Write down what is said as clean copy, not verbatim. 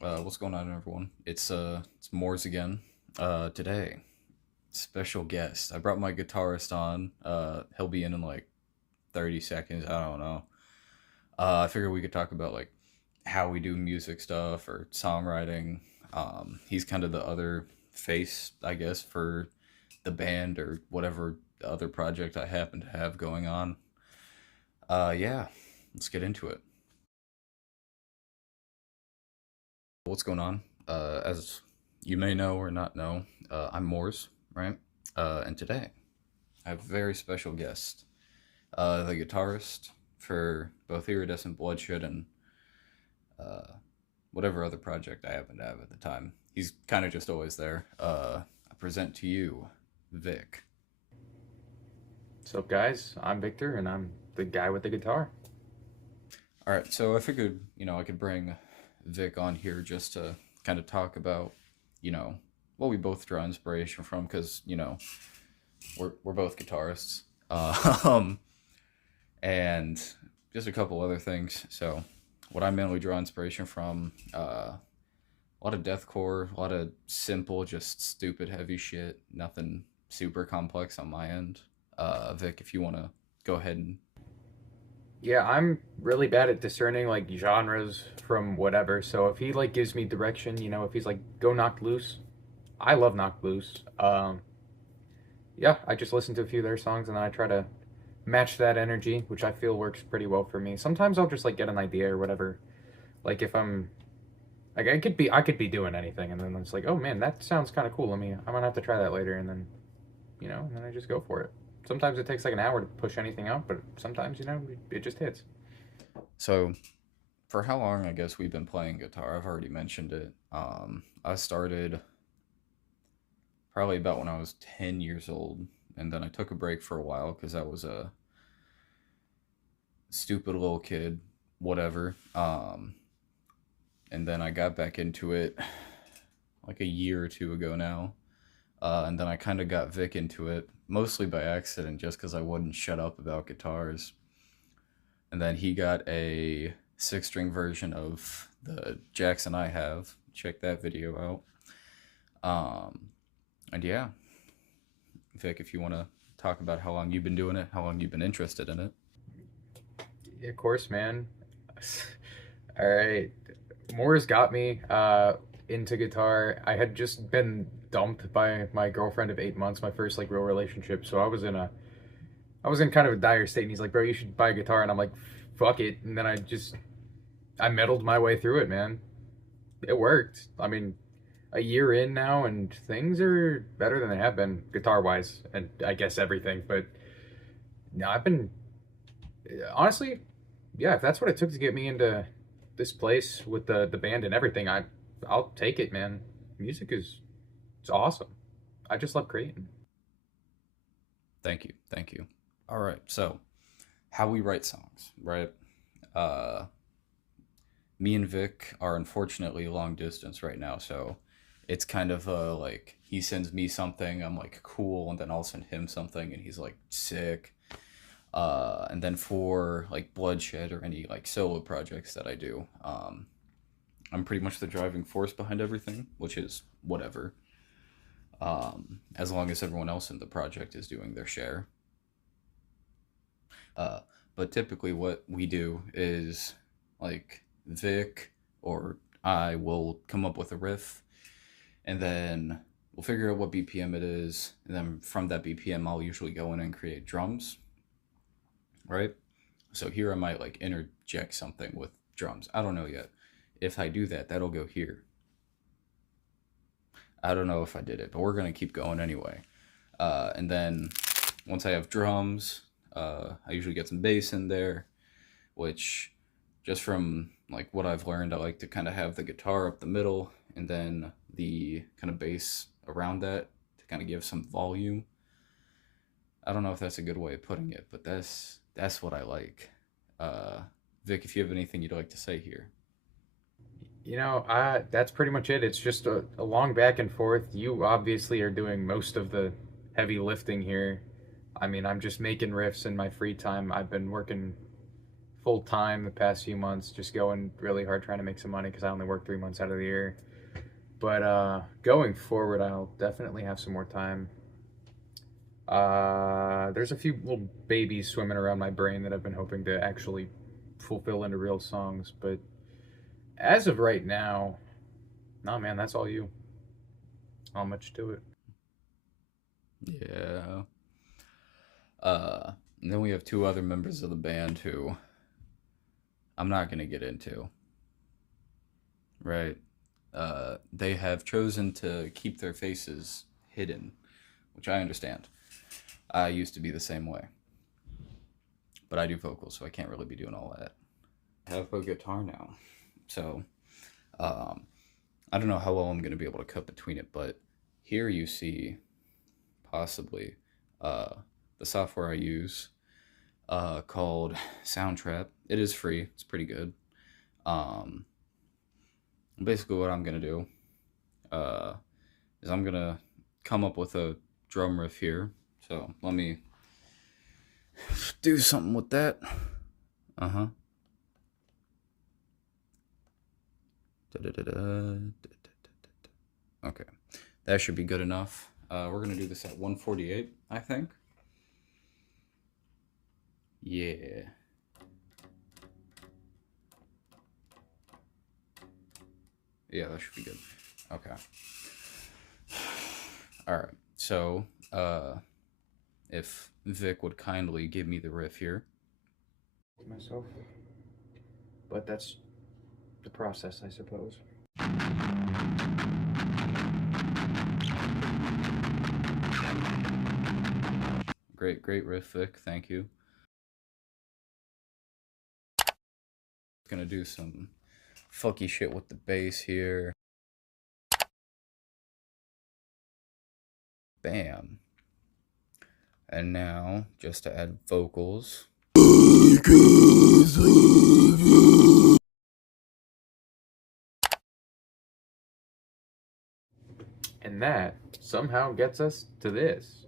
What's going on, everyone? It's Moors again. Today, special guest. I brought my guitarist on. He'll be in like 30 seconds. I don't know. I figured we could talk about like how we do music stuff or songwriting. He's kind of the other face, I guess, for the band or whatever other project I happen to have going on. Yeah, let's get into it. What's going on? As you may know or not know, I'm Moors, right? And today I have a very special guest, the guitarist for both Iridescent Bloodshed and uh, whatever other project I happen to have at the time. He's kind of just always there. I present to you, Vic. So, guys, I'm Victor, and I'm the guy with the guitar. All right, so I figured, I could bring Vic on here just to kind of talk about, you know, what we both draw inspiration from, because we're both guitarists, um, and just a couple other things. So, what I mainly draw inspiration from, a lot of deathcore, a lot of simple, just stupid, heavy shit. Nothing super complex on my end. Vic, if you want to go ahead and Yeah, I'm really bad at discerning like genres from whatever. So if he like gives me direction, if he's like go knock loose, I love knock loose. Yeah, I just listen to a few of their songs and then I try to match that energy, which I feel works pretty well for me. Sometimes I'll just like get an idea or whatever. Like if I'm like I could be doing anything and then it's like, oh man, that sounds kind of cool. I'm gonna have to try that later and then and then I just go for it. Sometimes it takes like an hour to push anything out, but sometimes, it just hits. so for how long I guess we've been playing guitar. I've already mentioned it. I started probably about when I was 10 years old, and then I took a break for a while because I was a stupid little kid, whatever. And then I got back into it like a year or two ago now. And then I kind of got Vic into it, mostly by accident, just because I wouldn't shut up about guitars. And then he got a six-string version of the Jackson I have. Check that video out. And yeah, Vic, if you want to talk about how long you've been doing it, how long you've been interested in it. Of course, man. All right. Moore's got me into guitar. I had just been dumped by my girlfriend of 8 months, my first like real relationship. So I was in kind of a dire state, and he's like, "Bro, you should buy a guitar," and I'm like, "Fuck it," and then I meddled my way through it, man. It worked. I mean, a year in now, and things are better than they have been guitar wise, and I guess everything. But no, I've been honestly, yeah. If that's what it took to get me into this place with the band and everything, I'll take it, man. Music is it's awesome. I just love creating. Thank you, thank you. All right, so how we write songs, right? Uh, Me and Vic are unfortunately long distance right now, so it's kind of like he sends me something, I'm like cool, and then I'll send him something, and he's like sick. And then for like Bloodshed or any like solo projects that I do, I'm pretty much the driving force behind everything, which is whatever. As long as everyone else in the project is doing their share. Uh, but typically, what we do is like Vic or I will come up with a riff, and then we'll figure out what BPM it is, and then from that BPM, I'll usually go in and create drums, right? So here I might like interject something with drums. I don't know yet. If I do that, that'll go here. I don't know if I did it, but we're gonna keep going anyway. And then once I have drums, I usually get some bass in there, which just from like what I've learned, I like to kind of have the guitar up the middle and then the kind of bass around that to kind of give some volume. I don't know if that's a good way of putting it, but that's what I like. Uh, Vic, if you have anything you'd like to say here. That's pretty much it. It's just a long back and forth. You obviously are doing most of the heavy lifting here. I mean, I'm just making riffs in my free time. I've been working full time the past few months, just going really hard trying to make some money because I only work 3 months out of the year. But going forward, I'll definitely have some more time. There's a few little babies swimming around my brain that I've been hoping to actually fulfill into real songs. But as of right now, nah, man, that's all you. Not much to it. Yeah. Uh, and then we have two other members of the band who I'm not gonna get into, right? They have chosen to keep their faces hidden, which I understand. I used to be the same way, but I do vocals, so I can't really be doing all that. I have a guitar now, so um, I don't know how well I'm gonna be able to cut between it, but here you see possibly uh, the software I use called Soundtrap. It is free. It's pretty good. Um, Basically, what I'm gonna do uh, is I'm gonna come up with a drum riff here. So let me do something with that. Uh huh. Okay, that should be good enough. We're gonna do this at 148, I think. Yeah. Yeah, that should be good. Okay. All right. So, if Vic would kindly give me the riff here. Myself, but that's the process, I suppose. Great, great riff, Vic. Thank you. Gonna do some fucky shit with the bass here. Bam. And now, just to add vocals. And that somehow gets us to this.